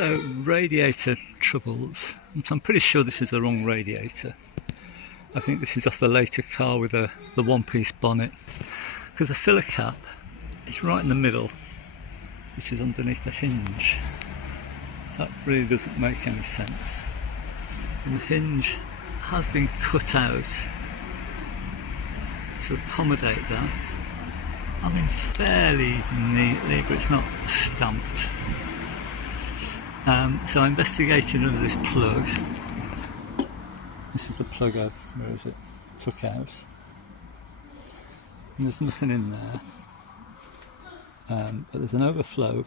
So, radiator troubles. So I'm pretty sure this is the wrong radiator. I think this is off the later car with the one-piece bonnet, because the filler cap is right in the middle, which is underneath the hinge. That really doesn't make any sense. And the hinge has been cut out to accommodate that. I mean, fairly neatly, but it's not stamped. So I investigated under this plug. This is the plug I took out. And there's nothing in there. But there's an overflow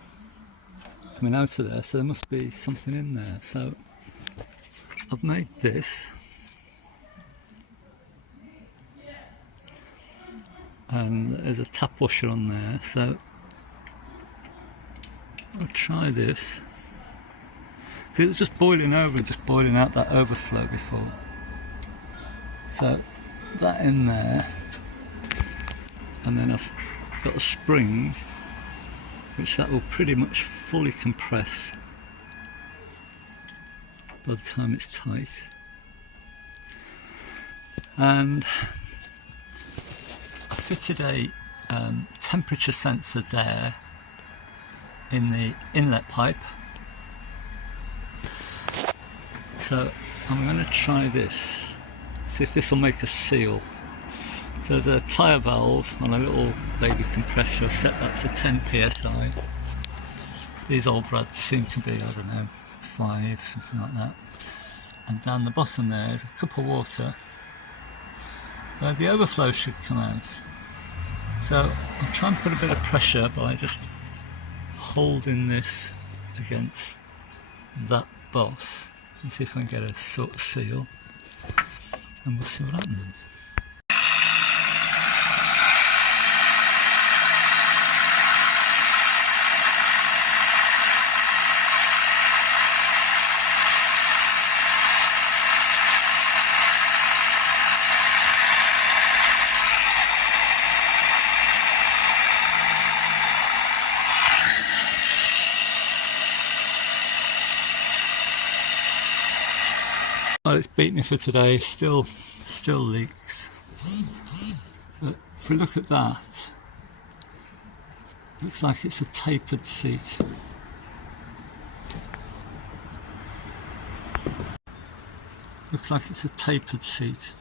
coming out of there, so there must be something in there. So I've made this. And there's a tap washer on there, so I'll try this. It was just boiling over, just boiling out that overflow before. So that in there, and then I've got a spring which that will pretty much fully compress by the time it's tight. And I fitted a temperature sensor there in the inlet pipe. So I'm going to try this, see if this will make a seal. So there's a tyre valve on a little baby compressor, set that to 10 psi. These old rods seem to be, I don't know, 5, something like that. And down the bottom there is a cup of water where the overflow should come out. So I'm trying to put a bit of pressure by just holding this against that boss and see if I can get a sort of seal, and we'll see what happens. Well, it's beat me for today, still leaks. But if we look at that, looks like it's a tapered seat. Looks like it's a tapered seat.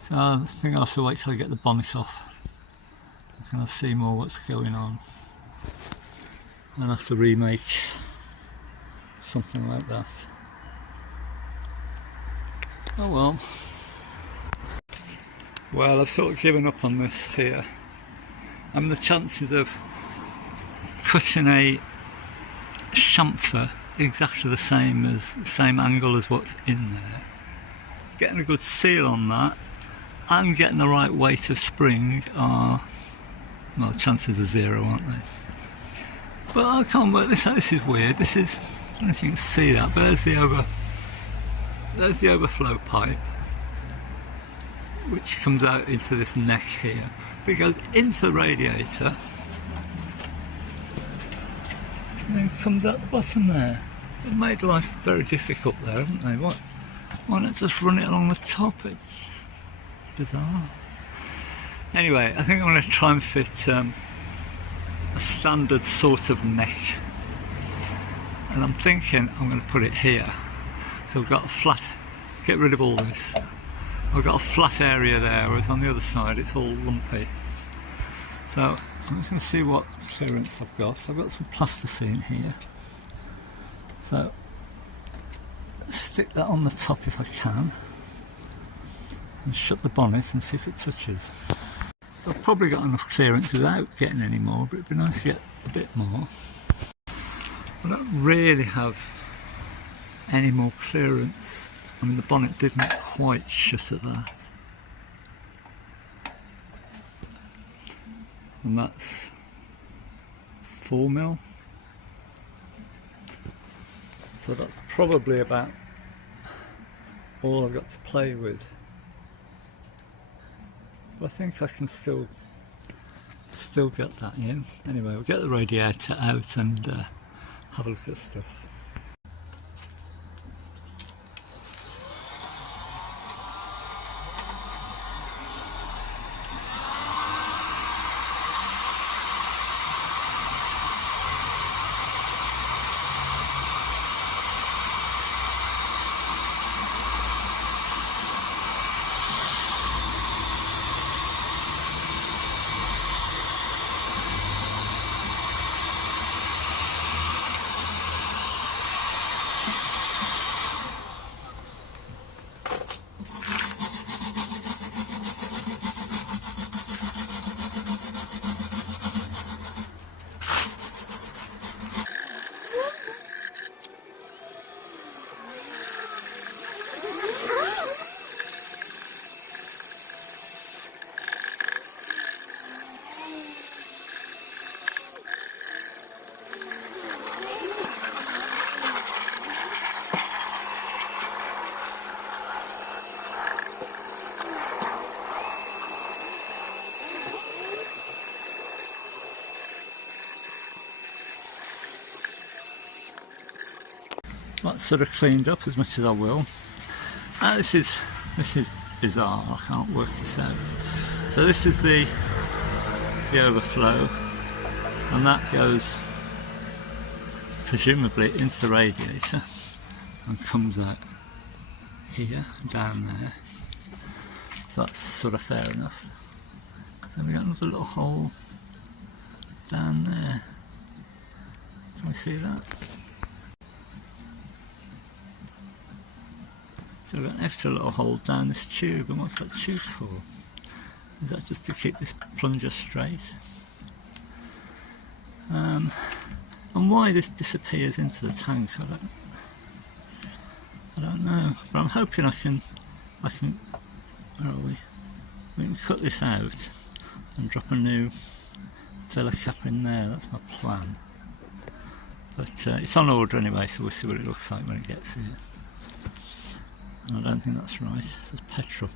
So I think I'll have to wait till I get the bonnet off. I can see more what's going on. I'll have to remake something like that. Oh well. Well, I've sort of given up on this here. I mean, the chances of cutting a chamfer exactly the same angle as what's in there, getting a good seal on that, and getting the right weight of spring are, well, the chances are 0, aren't they? But I can't work this out. This is weird. This is, I don't know if you can see that, but there's the overflow pipe, which comes out into this neck here. But it goes into the radiator and then comes out the bottom there. They've made life very difficult there, haven't they? Why not just run it along the top? It's bizarre. Anyway, I think I'm going to try and fit a standard sort of neck. And I'm thinking I'm going to put it here. So we've got a flat, get rid of all this. I've got a flat area there, whereas on the other side it's all lumpy. So I'm just going to see what clearance I've got. So I've got some plasticine here. So stick that on the top if I can. And shut the bonnet and see if it touches. So I've probably got enough clearance without getting any more, but it'd be nice to get a bit more. I don't really have any more clearance. I mean, the bonnet didn't quite shut at that. And that's 4mm. So that's probably about all I've got to play with. But I think I can still Still got that in. Anyway, we'll get the radiator out and have a look at stuff. That's sort of cleaned up as much as I will. This is bizarre. I can't work this out. So this is the overflow, and that goes presumably into the radiator and comes out here, down there. So that's sort of fair enough. Then we got another little hole down there. Can we see that? So we've got an extra little hole down this tube, and what's that tube for? Is that just to keep this plunger straight? And why this disappears into the tank, I don't know. But I'm hoping I can, where are we? We can cut this out and drop a new filler cap in there. That's my plan. But it's on order anyway, so we'll see what it looks like when it gets here. I don't think that's right. It's petrol.